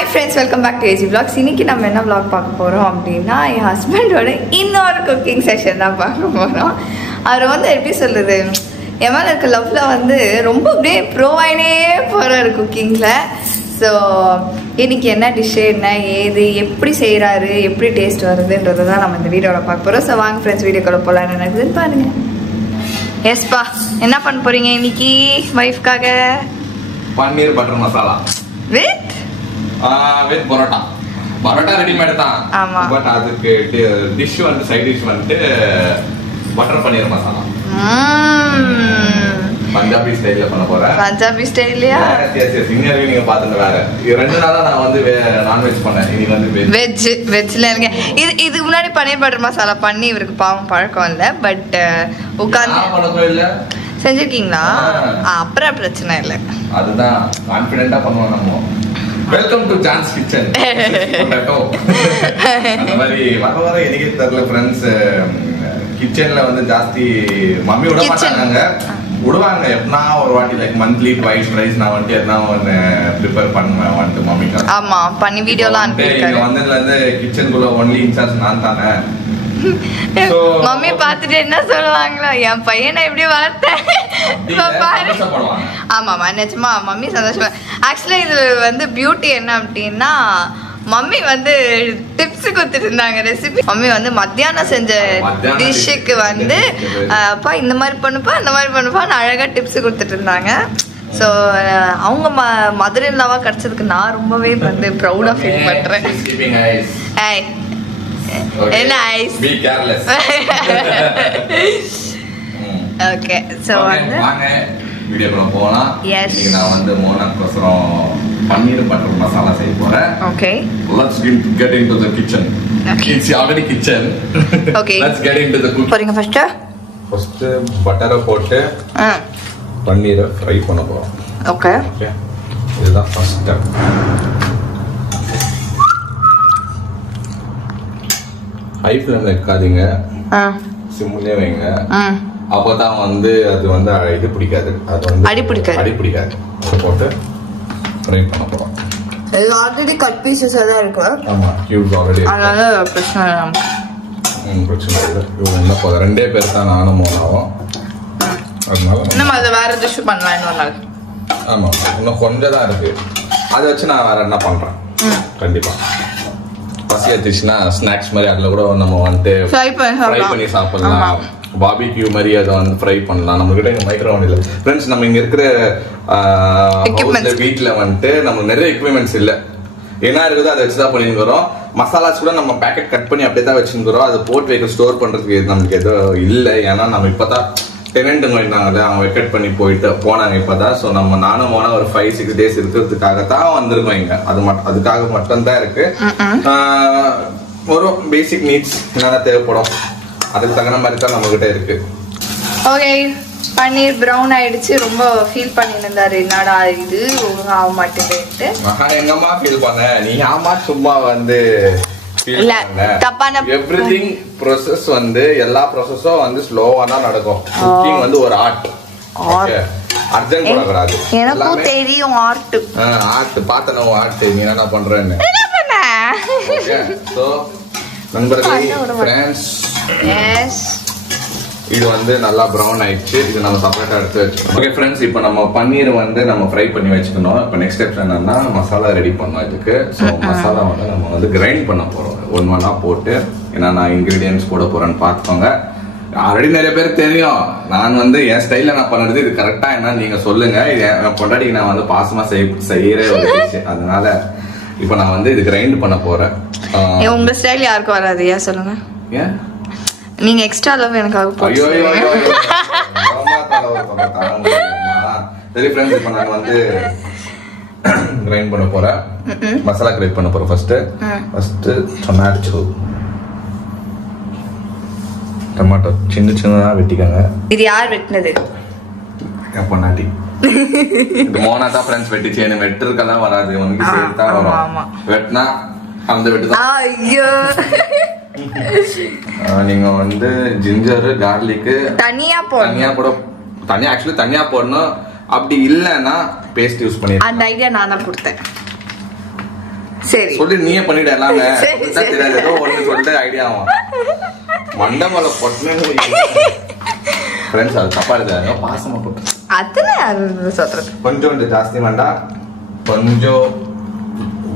Hi friends, welcome back to AG Vlogs. இன்னைக்கு நம்ம என்ன vlog பார்க்க போறோம் அப்படினா என் ஹஸ்பண்டோட இன்னொரு குக்கிங் செஷன் தான் பார்க்க போறோம். அவர் வந்து எப்படி சொல்றது, என் மேல இருக்க லவ்ல வந்து ரொம்ப அப்படியே ப்ரோவாயினே போறாரு குக்கிங்ல. ஸோ இன்னைக்கு என்ன டிஷ்ஷு, என்ன ஏது, எப்படி செய்கிறாரு, எப்படி டேஸ்ட் வருதுன்றதை தான் நம்ம இந்த வீடியோவில் பார்க்க போகிறோம். ஸோ வாங்க ஃப்ரெண்ட்ஸ், வீடியோக்குள்ள போகலான்னு நினைக்குதுன்னு பாருங்க. எஸ்பா, என்ன பண்ண போறீங்க இன்னைக்கு வைஃப்காக? Paneer butter masala with parotta readymade தான். ஆமா, பட் அதுக்கு டிஷ் வந்து சைடு டிஷ் வந்து பட்டர் பன்னீர் மசாலா. பஞ்சாபி ஸ்டைல்ல பண்ண போறேன். பஞ்சாபி ஸ்டைல்லையா? எஸ் இன்னொரு நீங்க பாத்துங்க. வேற 2 நாளா நான் வந்து நான்வெஜ் பண்ணேன். இன்னைக்கு வந்து வெஜ்ல இருக்கேன். இதுக்கு முன்னாடி பன்னீர் பட்டர் மசாலா பண்ணி இவருக்கு பாவம் பழக்கம் இல்ல. பட் உட்கார்ந்து பழக்கம் இல்ல. செஞ்சிருக்கீங்களா? அப்புறம் பிரச்சனை இல்லை. அதுதான் கான்ஃபிடென்ட்டா பண்ணுவோம் நம்ம. Welcome to John's kitchen. அந்த மாதிரி வர எனக்கே தெரியல ஃப்ரெண்ட்ஸ். கிச்சன்ல வந்து ஜாஸ்தி மம்மி விட மாட்டாங்க. விடுவாங்க எப்பனா ஒரு வாட்டி, லைக் மந்த்லி ட்வைஸ் ரைஸ் நான் வந்து எதனா ஒன்று ப்ரிப்பேர் பண்ணுவேன் வந்து மம்மிக்கு. ஆமா, பண்ணி வீடியோலாம் அனுப்பியிருக்காரு. வந்ததுல இருந்து கிச்சனுக்குள்ள ஒன்லி இன்சார்ஜ் நான் தானே. மம்மி பாத்துட்டு என்ன சொல்லுவாங்களா, என் பையனை எப்படி வார்த்தேன் பாரு. ஆமாமா, நிஜமா மம்மி சந்தோஷமா. ஆக்சுவலா இது வந்து பியூட்டி என்ன அப்படின்னா, மம்மி வந்து டிப்ஸ் கொடுத்துட்டு இருந்தாங்க, ரெசிபி. மம்மி வந்து மத்தியானம் செஞ்ச டிஷ்ஷுக்கு வந்து அப்பா இந்த மாதிரி பண்ணுப்பா, இந்த மாதிரி பண்ணுப்பான்னு அழகா டிப்ஸ் கொடுத்துட்டு இருந்தாங்க. ஸோ அவங்க மதுரையிலாவா கிடைச்சதுக்கு நான் ரொம்பவே வந்து ப்ரௌடா ஃபீல் பண்றேன். என்ன ஐஸ், பீ கேர்லெஸ். ஓகே, சோ வந்து வாங்க வீடியோக்குள்ள போலாம். எஸ், நான் வந்து மோனாக்கோசரம் பன்னீர் பட்டர் மசாலா செய்ய போறேன். Okay, let's get into the kitchen. Okay, it's already kitchen. Okay, let's get into the cooking. போறீங்க ஃபர்ஸ்ட் பட்டரை போட்டு பன்னீரை ஃப்ரை பண்ண போறோம். ஓகே, இதுதான் ஃபர்ஸ்ட் ஸ்டெப். ஹை ஃப்ளேம்ல வைக்காதீங்க, சிம்லயே வைங்க. அப்பதான் வந்து அது வந்து இது பிடிக்காது, அது வந்து அடி பிடிக்காது. போட்டு ஃப்ரை பண்ண போறோம். இது ஆல்ரெடி கட் பீசஸ் தான் இருக்கு. ஆமா, கியூப்ஸ் ஆல்ரெடி இருக்கு. அதனால பிரச்சனை இல்லை. இவங்க என்ன போதும், 2 பேர் தான் நானும் மோனாவும். அதனால நம்ம அதை வேற டிஷ் பண்ணலாம் இன்னொரு நாள். ஆமா, இன்னும் கொஞ்சம் தான் இருக்கு. அதை வச்சு நான் வேற என்ன பண்றேன். கண்டிப்பா பசி எடுத்துச்சுன்னா ஸ்நாக்ஸ் மாதிரி அதில் கூட நம்ம வந்துட்டு ஃப்ரை பண்ணி சாப்பிடலாம். பாபிக்யூ மாதிரி அதை வந்து ஃப்ரை பண்ணலாம். நம்ம கிட்ட இங்க மைக்ரோவன் இல்லை ஃப்ரெண்ட்ஸ். நம்ம இங்க இருக்கிற வீட்டில் வந்துட்டு நம்ம நிறைய எக்யூப்மெண்ட்ஸ் இல்லை. என்ன இருக்குதோ அதை வச்சுதான் பண்ணிருக்கிறோம். மசாலாஸ் கூட நம்ம பேக்கெட் கட் பண்ணி அப்படியே தான் வச்சுருக்கிறோம். அதை போட்டு வைக்க ஸ்டோர் பண்றதுக்கு நமக்கு எதுவும் இல்லை. ஏன்னா நம்ம இப்பதான் டெனண்ட்டுங்க இருந்தாங்கல்ல, அவங்க வெக்கெட் பண்ணி போனாங்க இப்பதான். ஸோ நம்ம நானும் போனா ஒரு 5-6 days இருக்கிறதுக்காக தான் வந்திருக்கோம் இங்க. அதுக்காக மட்டும்தான் இருக்கு. ஒரு பேசிக் நீட்ஸ் என்னென்ன தேவைப்படும் அதுக்கு தகுந்த மாதிரி தான் நம்ம கிட்ட இருக்கு. ஓகே, பன்னீர் ப்ரௌன் ஆயிடுச்சு. ரொம்ப ஃபீல் பண்ணிருந்தாரு, என்னடா இது ஒழுங்கா ஆக மாட்டேங்குது. எங்கம்மா ஃபீல் பண்ண, நீ ஆமா சும்மா வந்து எவ்ரிதிங் ப்ராசஸ் வந்து எல்லா ப்ராசஸும் வந்து ஸ்லோவா தான் நடக்கும். குக்கிங் வந்து ஒரு ஆர்ட். அர்ஜென்ட் பண்ணக்கூடாது. எனக்கும் தெரியும் ஆர்ட். பார்த்தேன் ஆர்ட் நீ என்ன பண்றேன்னு. சோ நண்பர்களே, ஃப்ரெண்ட்ஸ், எஸ், இது வந்து நல்லா ப்ரௌன் ஆயிடுச்சு. இது நம்ம செப்பரேட்டா எடுத்து வச்சுக்கணும். ஓகே ஃப்ரெண்ட்ஸ், இப்போ நம்ம பன்னீர் வந்து நம்ம ஃப்ரை பண்ணி வச்சுக்கணும். இப்போ நெக்ஸ்ட் ஸ்டெப் என்னன்னா மசாலா ரெடி பண்ணோம் இதுக்கு. ஸோ மசாலா வந்து நம்ம வந்து கிரைண்ட் பண்ண போறோம். ஒன்னா போட்டு என்னென்ன இன்கிரீடியன்ஸ் போட போறேன்னு பார்த்துக்கோங்க. ஆல்ரெடி நிறைய பேருக்கு தெரியும். நான் வந்து என் ஸ்டைல நான் பண்ணுறது இது கரெக்டா என்ன நீங்க சொல்லுங்க. இது பொண்டாட்டிக்கு நான் வந்து பாசமா செய்யற ஒரு விஷயம். அதனால இப்போ நான் வந்து இது கிரைண்ட் பண்ண போறேன். உங்க ஸ்டைல் யாருக்கும் வராது, ஏன் சொல்லுங்க. ஏன் நீங்க எக்ஸ்ட்ரா லவ் எனக்காக போடுங்க. சரி ஃப்ரெண்ட்ஸ், இப்போ நான் வந்து கிரைண்ட் பண்ண போறேன். மசாலா கிரைண்ட் பண்ண போறேன். ஃபர்ஸ்ட் டொமேட்டோ சின்ன சின்னதா வெட்டிக்கங்க. இது யார் வெட்டினது? என் பொண்டாட்டி. இது மோனா தான் ஃப்ரெண்ட்ஸ் வெட்டிச்சு. எனக்கு வெட்டுறதுக்கெல்லாம் வராது, உனக்கு சேர்த்து தான் வரும். வெட்டினா அந்த வெட்டு தான். ஐயோ, நீங்க வந்து ஜிஞ்சர் கார்லிக் தனியா ஆக்சுவலி தனியா போடணும். அப்படி இல்லைன்னா பேஸ்ட் யூஸ் பண்ணி. அந்த ஐடியா நான் தான் கொடுத்தேன். சரி சொல்லி நீயே பண்ணிட எல்லாமே தெரியாது ஏதோ ஒன்று சொல்லிட்டு ஐடியா ஆகும் மண்டமலை பொட்டினு ஃப்ரெண்ட்ஸ் அது தப்பா இருக்காங்க பாசமா போட்டு அதுல சொல்றது கொஞ்சோண்டு ஜாஸ்தி வேண்டாம் கொஞ்சம்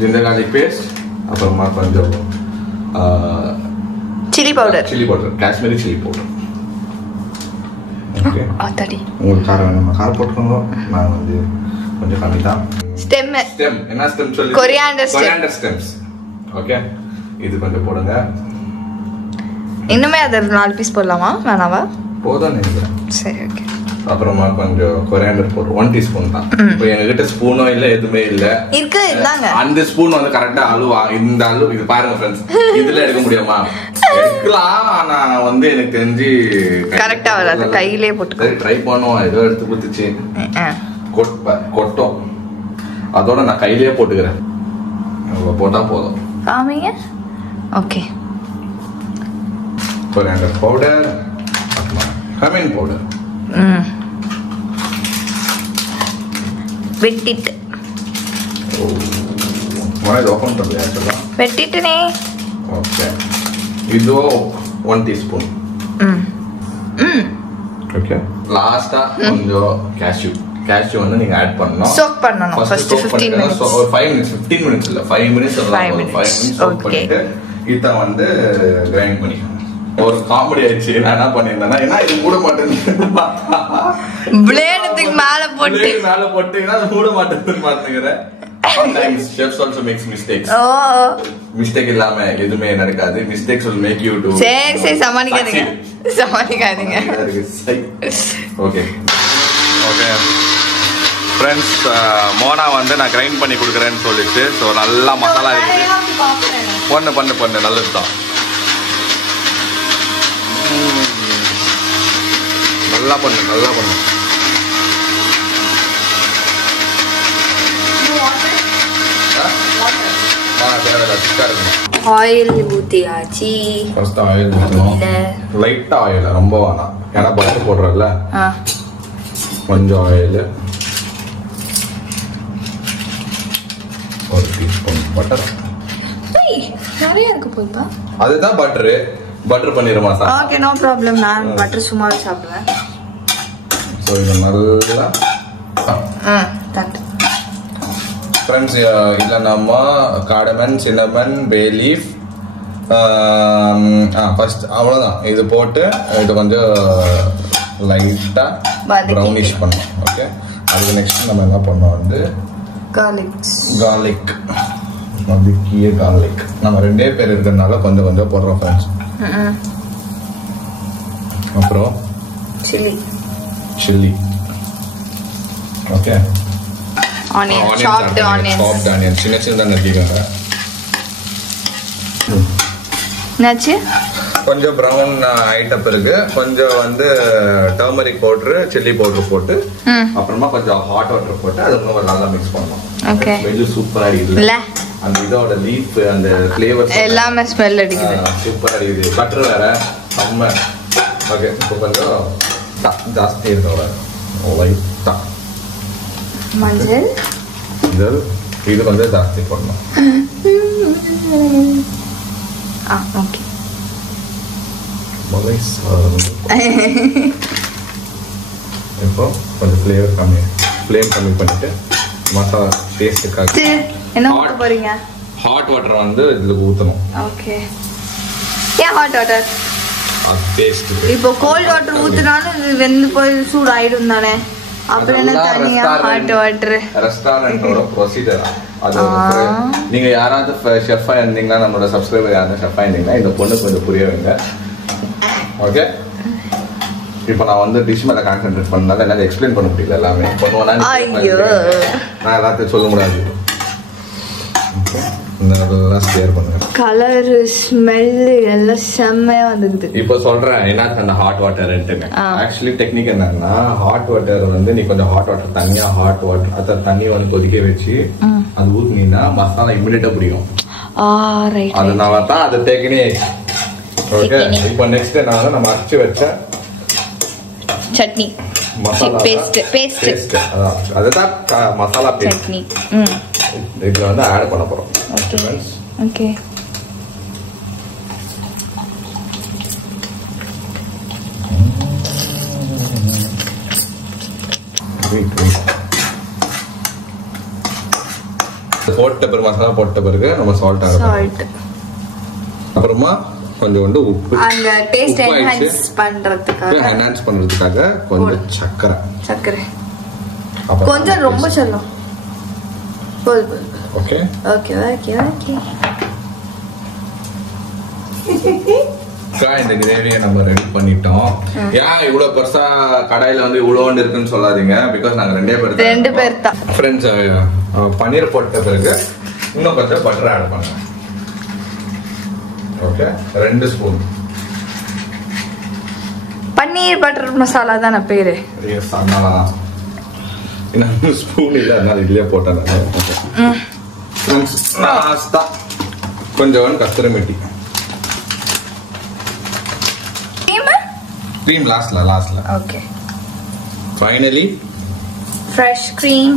ஜிஞ்சர் கார்லிக் பேஸ்ட் அப்புறமா கொஞ்சம் chilli powder Kashmiri chilli powder okay ஆத்தாடி உங்களுக்கு காரம் வேணுமா காரம் போட்டுக்கோங்க நான் வந்து கொஞ்சம் கம்மி தான் ஸ்டெம் என்ன ஸ்டெம் சொல்லி கொரியாண்டர் ஸ்டெம்ஸ் ஓகே இது கொஞ்சம் போடுங்க இன்னுமே அது 4 பீஸ் போடலாமா வேணாவா போதும் நினைக்கிறேன் சரி ஓகே அப்புறமா கொஞ்சம் கொரியாண்டர் போட்டு 1 டீஸ்பூன் தான் இப்போ எங்ககிட்ட ஸ்பூனோ இல்ல எதுவுமே இல்ல இருந்தாங்க அந்த ஸ்பூன் வந்து கரெக்டா அழுவா இந்த அழு இது பாருங்க ஃப்ரெண்ட்ஸ் இதுல எடுக்க முடியுமா எடுக்கலாம் ஆனா வந்து எனக்கு தெரிஞ்சு கரெக்டா வராது கையிலே போட்டு ட்ரை பண்ணுவோம் ஏதோ எடுத்து குத்துச்சு கொட்டும் அதோட நான் கையிலேயே போட்டுக்கிறேன் போட்டா போதும் காமிங்க okay coriander powder come in powder வெட்டிட்டு ஓபன் பண்ணல வெட்டிட்டனே ஓகே இது 1 டீஸ்பூன் ஓகே லாஸ்டா கொஞ்சம் கேஷ்யூ வந்து நீங்க ஆட் பண்ணனும் சோக் பண்ணனும் ஃபர்ஸ்ட் 15 மினிட்ஸ் 15 மினிட்ஸ் இல்ல 5 மினிட்ஸ் அவ்வளவுதான் 5 மினிட்ஸ் சோக் பண்ணிட்டு இத வந்து கிரைண்ட் பண்ணிக்கணும் ஒரு காமெடி ஆயிடுச்சு நான் என்ன பண்ணிருந்தேன்னா ஏன்னா இது மூட மாட்டேன் பிளேடுக்கு மேல போட்டு அது மூட மாட்டேன்னு பாத்துக்கிறேன் sometimes chefs also makes mistakes mistake இல்லாம எதுமே நடக்காது mistakes will make you do சரி சமாளிக்காதீங்க ஓகே ஃப்ரெண்ட்ஸ் மோனா வந்து நான் கிரைண்ட் பண்ணி கொடுக்குறேன்னு சொல்லிட்டு ஸோ நல்லா மசாலா இருக்குது பண்ணு நல்லது தான் நல்லா பண்ணு ஆயில் ஊத்தியாச்சு ஃபர்ஸ்ட் ஆயில் ஊத்தணும் லைட்டா ஆயில் ரொம்ப வேணாம் ஏன்னா பட்டர் போடுறல்ல கொஞ்சம் ஆயில் 1 டீஸ்பூன் பட்டர் நிறைய இருக்கு போதா அதுதான் பட்டர் பண்ணிருமா சார் ஓகே நோ ப்ராப்ளம் நான் பட்டர் சும்மாவே சாப்பிடுவேன் சோ இது நல்லா தட் ஃப்ரெண்ட்ஸ் இதுல நம்ம cardamom cinnamon bay leaf first அவ்வளவுதான் இது போட்டு இது கொஞ்சம் லைட்டா ப்ரௌனிஷ் பண்ணணும் ஓகே அதுக்கு நெக்ஸ்ட் நம்ம என்ன பண்ணோம் வந்து garlic மதிக்கிய garlic நம்ம ரெண்டே பேர் இருக்கறனால கொஞ்சம் போடுறோம் ஃப்ரெண்ட்ஸ் அப்புறம் chili ஓகே chopped onions சின்ன நறுக்கிக்கோங்க என்னாச்சு கொஞ்சம் ப்ரௌன் ஆயிட்ட பிறகு கொஞ்சம் வந்து டர்மரிக் பவுடர் சில்லி பவுடர் போட்டு அப்புறமா கொஞ்சம் ஹாட் வாட்டர் போட்டு அது இன்னும் நல்லா மிக்ஸ் பண்ணணும் ஓகே ஸ்மெல் சூப்பரா இருக்குல்ல அந்த இதோட லீஃப் அந்த ஃப்ளேவர்ஸ் எல்லாமே ஸ்மெல் அடிக்குது சூப்பரா இருக்குது பட்டர் வேற செம்ம ஓகே இப்போ கொஞ்சம் ஜாஸ்தி இருக்கும் லைட்டா மஞ்சள் இது கொஞ்சம் ஜாஸ்தி போடணும் ஓகே இப்போ கொஞ்சம் ஃப்ளேம் கம்மி பண்ணிட்டு மசாலா டேஸ்ட்டுக்காக என்ன ஊத்த போறீங்க ஹாட் வாட்டர் வந்து இதுல ஊத்தணும் ஓகே ஏன் ஹாட் வாட்டர் டேஸ்ட் இப்போ கோல்ட் வாட்டர் ஊத்துனாலும் இது வெந்து போய் சூடு ஆயிடும் தானே அப்புறம் என்ன தனியா ஹாட் வாட்டர் ரெஸ்டாரண்டோட ப்ரொசீஜர் அது நீங்க யாராவது ஷெஃபா இருந்தீங்கன்னா நம்மளோட சப்ஸ்கிரைபர் யாராவது ஷெஃபா இருந்தீங்கன்னா இந்த பொண்ணு கொஞ்சம் புரிய வைங்க ஓகே இப்போ நான் வந்து டிஷ் மேல கான்சென்ட்ரேட் பண்ணனால என்னால எக்ஸ்பிளைன் பண்ண முடியல எல்லாமே பண்ணுவேனா நான் எல்லாத்தையும் சொல்ல முடியாது அதெல்லாம் ஷேர் பண்ணுங்க கலர் ஸ்மெல் எல்லாம் செம்மையா வந்துருது இப்போ சொல்றேன் என்ன அந்த ஹாட் வாட்டர்ன்ட்டுங்க ஆக்சுவலி டெக்னிக் என்னன்னா ஹாட் வாட்டர் வந்து நீ கொஞ்சம் ஹாட் வாட்டர் தனியா ஹாட் வாட்டர் அத தண்ணி வந்து கொதிக்க வச்சு அது ஊத்துனீங்கன்னா மசாலா இமிடியேட்டா பிடிக்கும் அதனால தான் அது டெக்னிக் ஓகே இப்போ நெக்ஸ்ட் என்ன நம்ம அரைச்சு வச்ச சட்னி மசாலா பேஸ்ட் அதுதான் மசாலா சட்னி இதுல வந்து ஆட் பண்ண போறோம். Okay okay. போட்ட பிறகு மசாலா போட்ட பிறகு நம்ம சால்ட் ஆட் பண்ணணும். அப்புறமா கொஞ்சம் உப்பு, அந்த டேஸ்ட் என்ஹான்ஸ் பண்றதுக்காக கொஞ்சம் சக்கரை கொஞ்சம் ரொம்ப சொல்லணும். Okay okay okay okay. இந்த கிரேவியை நம்ம ரெடி பண்ணிட்டோம். ஏன் இவ்வளவு பெருசா கடாயில வந்து இவ்வளோண்டு இருக்குன்னு சொல்லாதீங்க. பிகாஸ் நாங்க ரெண்டு பேர் தான். ஃப்ரெண்ட்ஸ், பன்னீர் போட்ட பிறகு இன்னும் கொஞ்சம் பட்டர் ஆட் பண்ணுங்க. ஓகே, 2 ஸ்பூன் பன்னீர் பட்டர் மசாலா தான பேரு. எஸ், அதனால இன்னும் ஸ்பூன் இல்ல, அதனால இதுலயே போட்டேன். கொஞ்சம் கஸ்தூரி மெட்டி. cream லாஸ்ட்ல. Okay. Finally fresh cream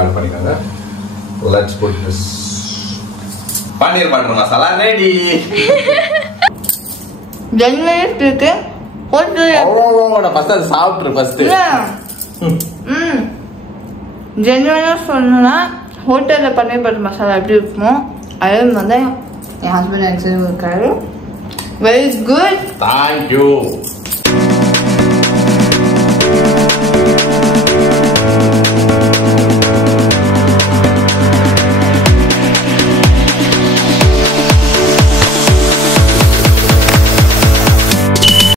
add பண்ணிக்கோங்க. let's put this paneer butter masala ready. ஜென்வரி இருக்கு. நான் ஃபர்ஸ்ட் அதை சாப்பிட்றேன் ஃபர்ஸ்ட். ஜென்வரியா சொல்லணும்னா ஹோட்டல்ல பன்னீர் பட்டர் மசாலா எப்படி இருக்குமோ அது வந்து என் ஹஸ்பண்ட் ஆக்சுவலி இருக்காரு. Very good. Thank you.